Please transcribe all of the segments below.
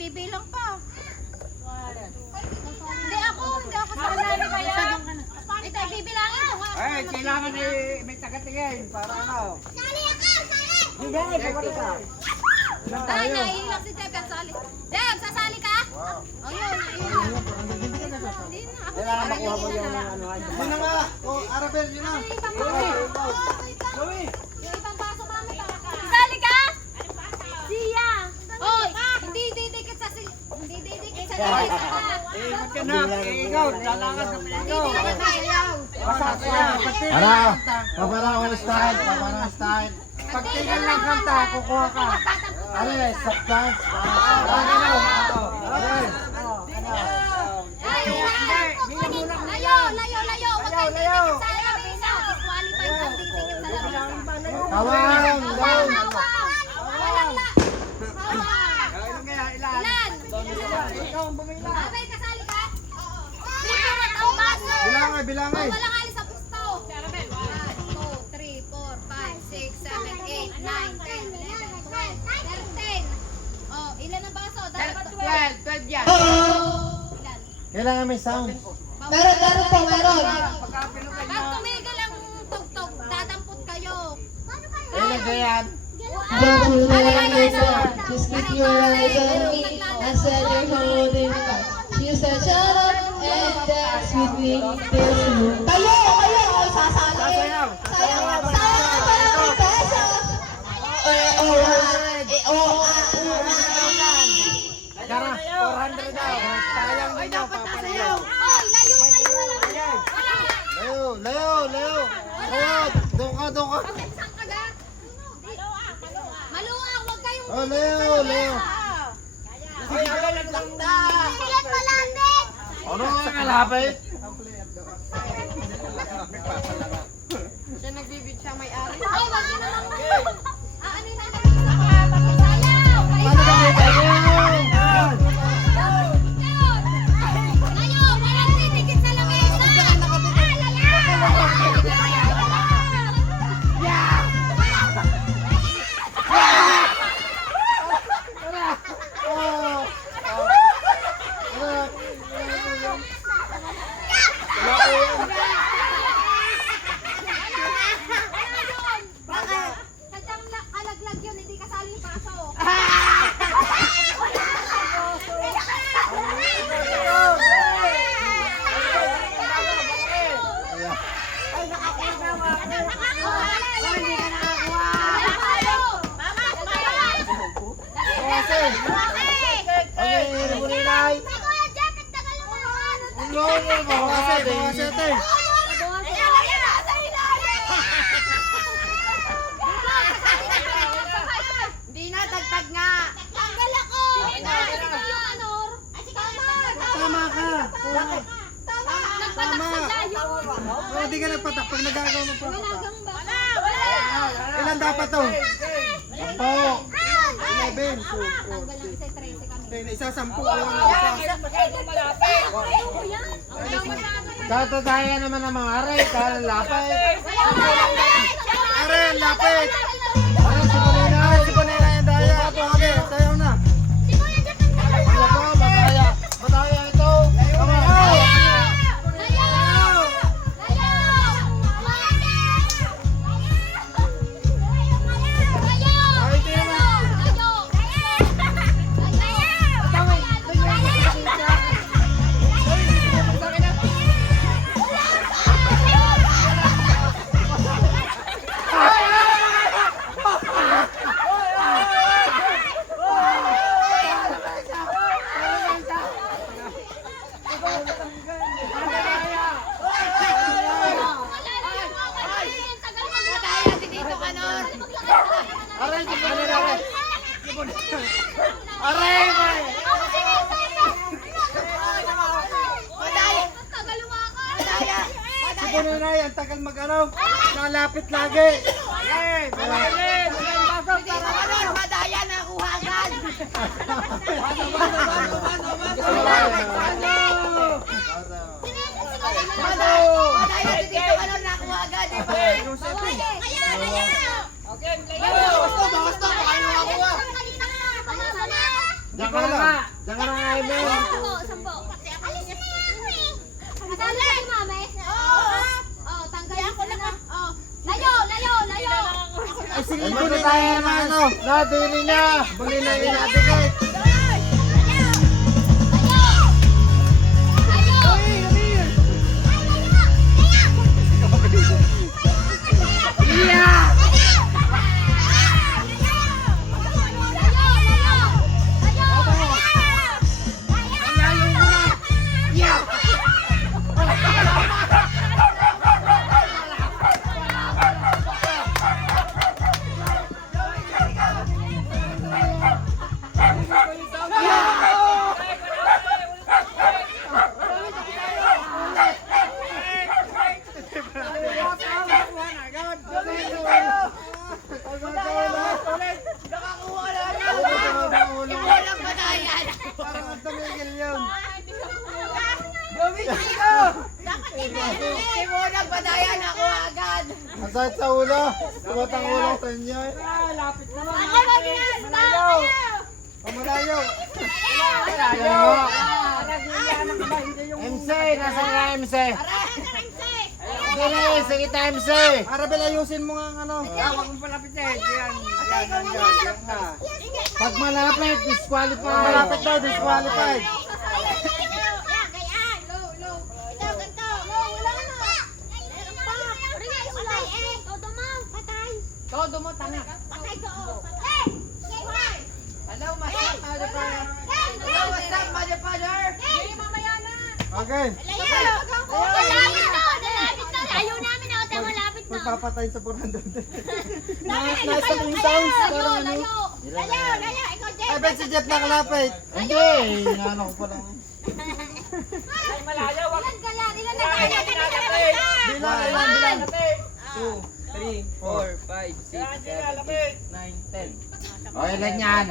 bibilang pa. Hindi ako sasali kaya. Ito, bibilangin ko nga. Eh, kailangan may tagatingin para ano. Sali ako! Sali! Hindi, kumali ka. Ay, naiilang si Jeb. Sasali. Jeb, sasali ka? Oh, yun, naiilang. Hindi na. Ako Kailangan makuha mo yung ano. Yun na nga. O, Arabel, yun na. Yung ibang baso mami para ka. Sasali ka? Siya. Oy, hindi didikit sa lamesa ka. Eh, magkanap. Eh, ikaw, lalangan sa piligaw. Didikit sa ilaw. Paparang style. Paparang style. Pag tingnan ng kanta, kukuha ka. Ano eh, stop dance. Layo. Huwag kang didikit sa lamesa. Disqualified kang didikit sa lamesa. Tawang, down. Walang la. Ilan? Ilan? Ikaw ang bumila. Abay, kasali ka? Bilang ang baso. Bilangay, bilangay. Walang alis sa pusto. 1, 2, 3, 4, 5, 6, 7, 8, 9, 10, 11, 12, 13. Oh, ilan ang baso? Dapat 12 yan. Ilan? Kailangan may sound. Meron po, meron. Pag tumigil ang tugtog, dadampot kayo. Kailan kaya? Don't you realize it? Just keep your eyes on me. I said you're holding me back. She said shut up and dance with me. Kayo! Sasali! Sasayaw. Sayaw! Sayaw! Beso! Tara, 400 daw. Sayang din daw, papalayaw. Hoy, layo kayo na lang. Layo. Doon ka. Saan ka ga? Maluang, huwag kayong... Oh, layo. Ay, agalan lang na. Ilan malapit? Ano nga kalapit? Siya nagbibig siya may-ari. Ay, wag yun na lang. Ano na lang sa mga sayaw? Ano ba may tayo? Layo, walang titikit sa lamesa. Sadyang alaglag yun, hindi kasali yung baso. Okay, muninay. Hindi na, tagtag nga. Tanggal ako. Yung ano? Tama ka. Tama. Nagpatak sa layo. Oh, di ka nagpatak. Pag nagagawa mo pa. Wala. Ilan dapat to? 10. 11. Tanggal lang isa, 13 kami. Isa 10. Ayoko yan. Tatatayan naman ng mga aray. Lapit. Aray, lapit. Aray, si Bonena yung daya. Okay, sayaw na. Wala ko, bataya ito. Come on. Aray, si Bonena. Aray, aray. Si Bonena, ang tagal mag-ano. Nalapit lagi. Eh, malalim. Ilang baso para Madaya na kuhagan. Madaya dito ano na kuhagan. Okay, play. Diyan ka na nga. Diyan ka na nga, Emel. Sampo. Alis na yan eh. Kasali ka si mami? Oo, tanggalin ko na. Oo. Layo. Ay, sige, kunin tayo naman, ano. Nadili na. Buli na yun natin, guys. Parang ang tumigil yun. Ang sakit sa ulo. Sumat ang ulo sa inyo. Pamalayo. MC, nasa nga MC? Sige kita MC. Arabel, ayusin mo nga ang ano. Pag malapit, disqualified. Malapit daw, disqualified. Todo mo, tanga. Patay ko. Hello, what's up, motherfucker? Hey, mamaya na. Okay. Ayaw namin na, tayo malapit na. Magpapatay sa 400. Nasa yung sounds. Layo. Ikaw, Jeff. Ay, bet si Jeff nakalapit. Hindi, inaano ko pa lang. Ilan ka lang? Ilan na kayo? Bilang. 2, 3, 4, 5, 6, 7, 8, 9, 10. O, ilan yan?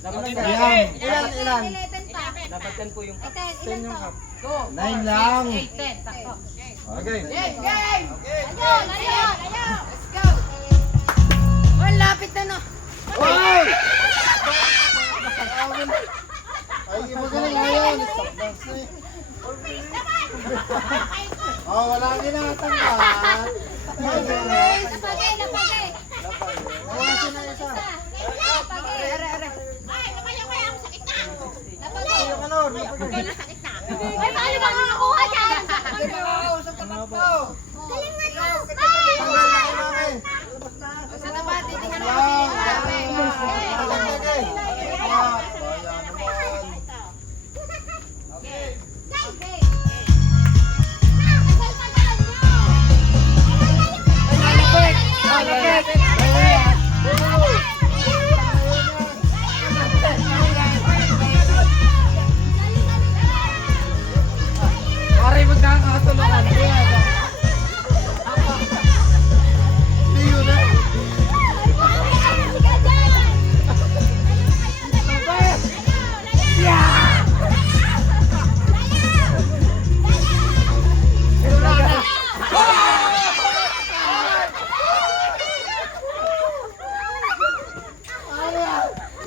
Dapat Ilan? 11 pa. dapat yan po yung cup. 10 yung cup. 9 lang. 10, takto. Okay. Layo. Let's go. Well, lapit na no. Wow! Ay, magaling ngayon. Stop dance na eh. Oh, wala ginatanggal. Napagay. Awasin na isa. Sino ka, Lord? Ay, paano ba makakuha dyan? Ano po? Galing mo to. Tanggal na kay mami. Sa tapat, titingnan Wow! Lagay. Ah, ayan naman. Okay. Pare, magkakatulungan. Hindi yun eh.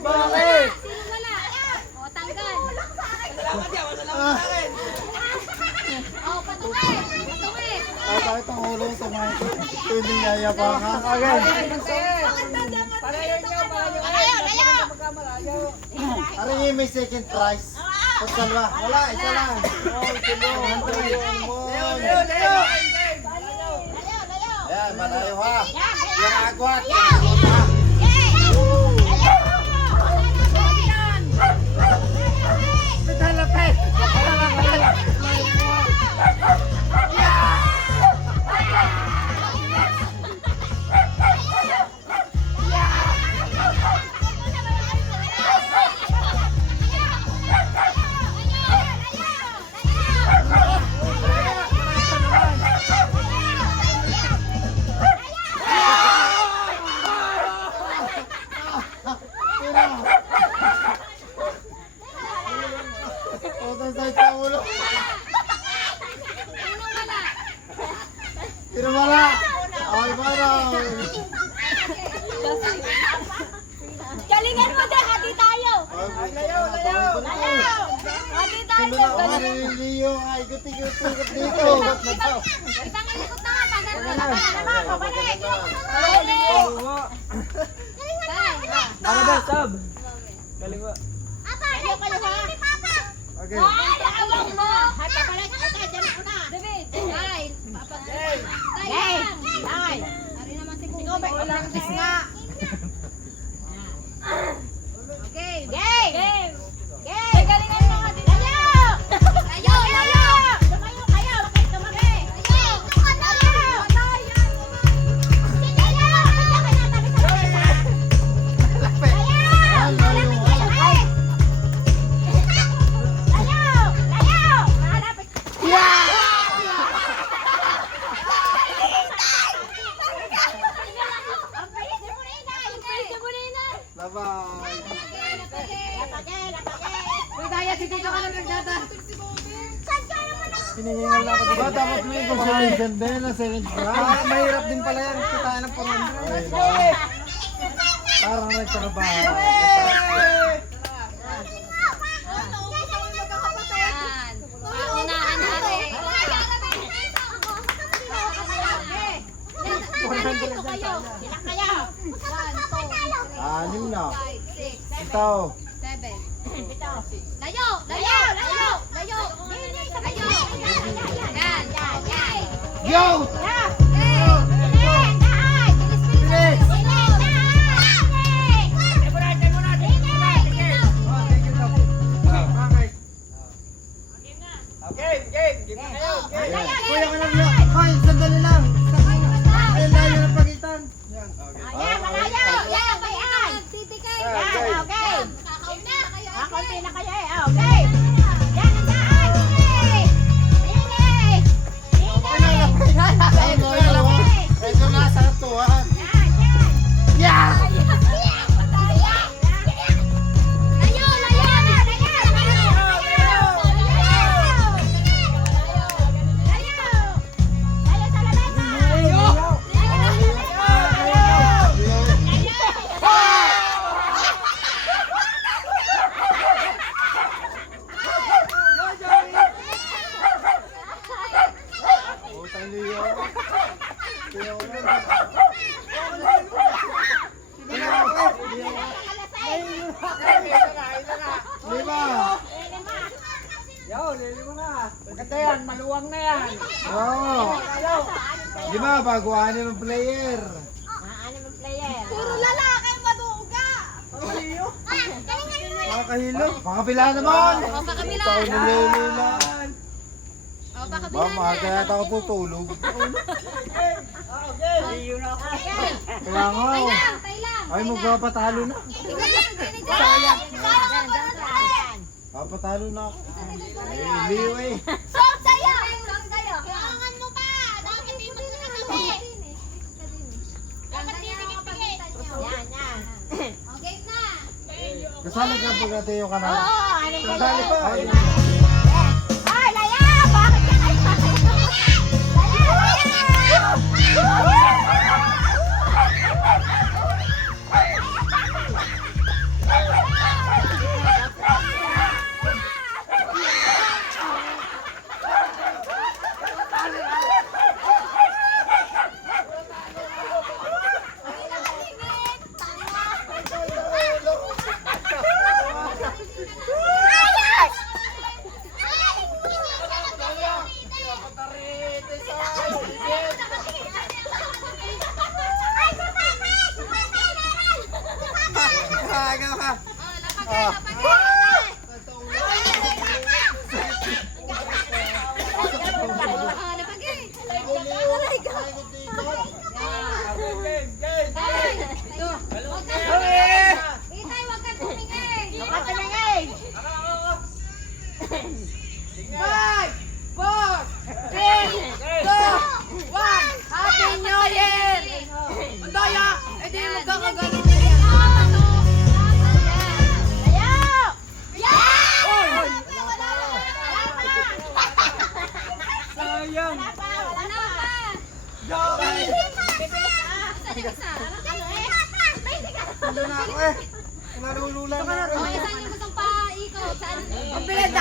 Bakit? Sino wala? O, tanggal. O, patungi. Ah, bakit ang ulo sa mga ito? Ito hindi yayabangan. Okay. Ano yung may second prize? Pagkalwa. Wala, isa lang. Oh, tulong. Ayan, malayo ha. Yung agwat. Lapit. Ulo na ako ni Leo. Ay, ikot-ikot dito. Ibang ikot na nga, pag ganun na naman, pabalik. Ano ba, sab? Kaliwa. Kayo ha. Okay. Ay, awang mo. Hay, pabalik ka, dyan ko na. David. Ay, papag... Ay, ay. Ari naman si Kuya. Walang dis nga. Okay. Game. Game. Galingan mo nga dito. Layo. Lumayo kayo. Bakit tumabi? Layo. Bye-bye. Hinihingal na ako Diba dito. dapat may consolation din na second prize? Mahirap din pala yan. Kitaan ng Ay, pamandra. parang nagtrabaho. Yan. Paunahan natin. Dito kayo. Ilan kayo? 1, 2, 3, Anim na. 5, 6, Ito. 7. Layo. Yan. Yo! Game na kayo. Game. Ayan. Kuya ka lang na. Hoy, sandali lang. Ay, layo ng pagitan. Yan. Ito nasa tuwan. Utang Leo. Lima. Yo, lili mo na. Maganda yan. Maluwang na yan. Oo. Lima, baguhan yung player. Puro lalaki maduga. Makakahilo. Makapila naman. O, sa kabila. Ikaw na Leo lang. O, pa Ba, kabila mga kaya na. ako tutulog. Liyo na ako. Kaya nga. oh. Tay lang. Ay, magpapatalo na. Ikaw lang, ganyan. Papatalo na ako. Ay, Leo eh. Stop sa'yo! Stop sa'yo! Kailangan mo pa! Dapat hindi mo tinatabi! Dapat titigil-tigil! Yan. Okay na! Kasali ka pag atayo ka na. Kasali pa. Ay, Ay, Laya! Bakit ka kayo? Laya!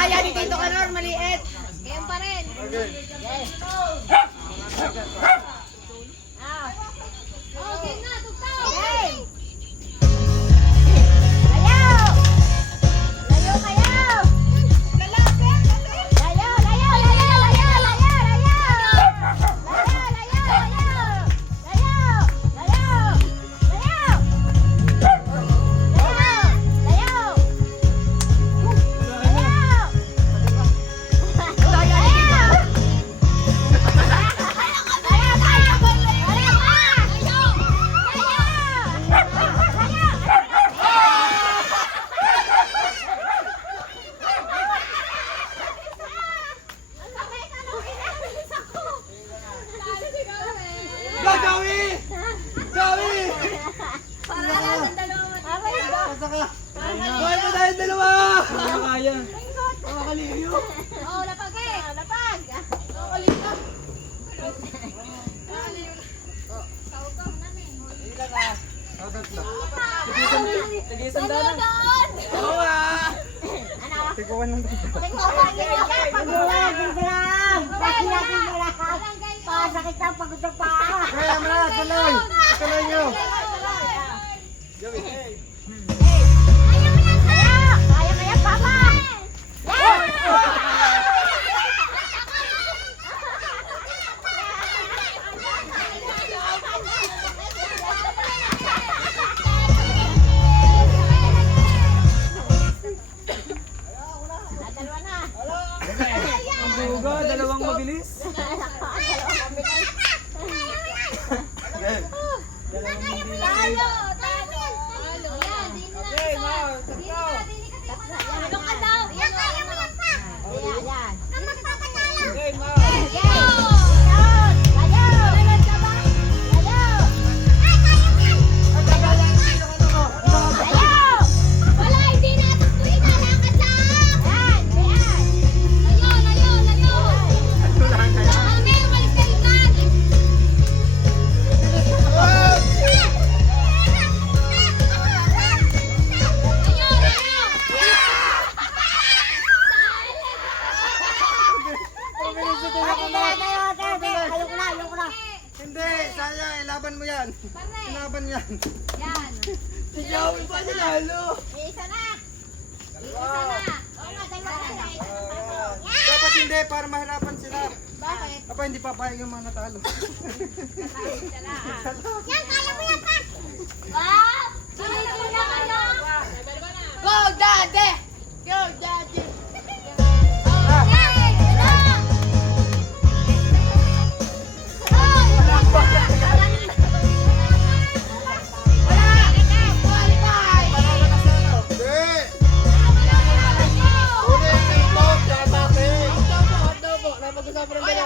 Daya ni Tito Kanor, maliit. Game pa rin. Okay. Oh, game na, tugtog. Okay. Layo! Layo kayo! Layo, layo, layo, layo, layo, layo! Layo, layo, layo! Layo, layo! Layo! Layo! Go, Joey! Joey! Basta ka. Buhay mo tayong dalawa! Kaya. Makakaliyo. Oh, lapag eh. Lapag! Agad na. Sige, sandalan. Oo nga. Tikuan ng Pasakit na pagod na pa. Kaya mo na, tuloy. Tuloy nyo. Kaya kaya papa. Dalawa na. Ang buga, dalawang mabilis. Game. Talo, talo. Yan, din na. Okay, ma. Din ka, din ka. Ano ka daw? Yan, kaya mo yan pa. Ayan, yan. Okay, ma. Wala, hindi natakbo. Inalakad lang. Layo, layo, layo. Mami, umalis ka lang. Layo, layo. Hindi, sayang. Ilaban mo yan. Pare. Ilaban yan. Yan. Si Joey pa sinalo. Isa na. Isa na. Dapat hindi, para mahirapan sila. Bakit? Apa, hindi papayag yung mga natalo. Yan, kaya mo yan pa. Wow! Sunod-sunod na kayo. Go, Daddy! Go, Daddy! Hindi. Uli, dito, tatake. Hindi,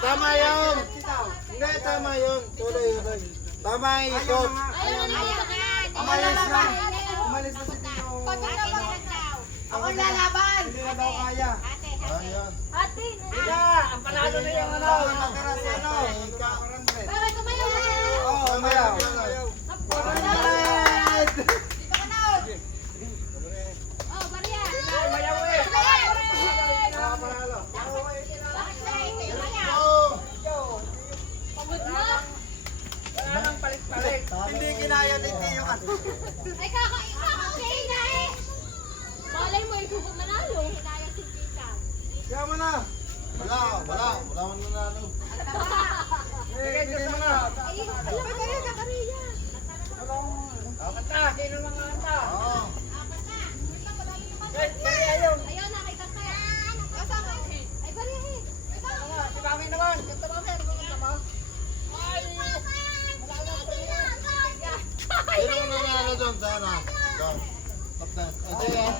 tama yun. Hindi, tama yun. Tuloy, tuloy. Tama yung ikot. Umalis na. Umalis na si Tito. Ako lalaban! Hindi na daw kaya. Ayan. Ang panalo na yung ano. Nakara si ano. Ika-100. Bakit tumayo na? Oo, tumayaw. Alright! Oh, Maria. Nakapanalo. Pagod na. Palit-palit. Hindi kinaya ni Tio ano. Ay, kaka-okay na eh. Malay mo, ikaw kung manalo. Hinaya si Tita. Kaya mo na. Wala man nanalo. Eh, bigay mo na. Ay, alam mo kaya kakariya. Kanta, sino mga kanta? Oo. Guys, bari ayaw. Ayaw, nakita ka. Kasama. Ay, bari eh. Si Mami naman. Kanta mo, meron mo kanta mo? Sino nanalo doon sana? Doon. Kapten. Ito yan.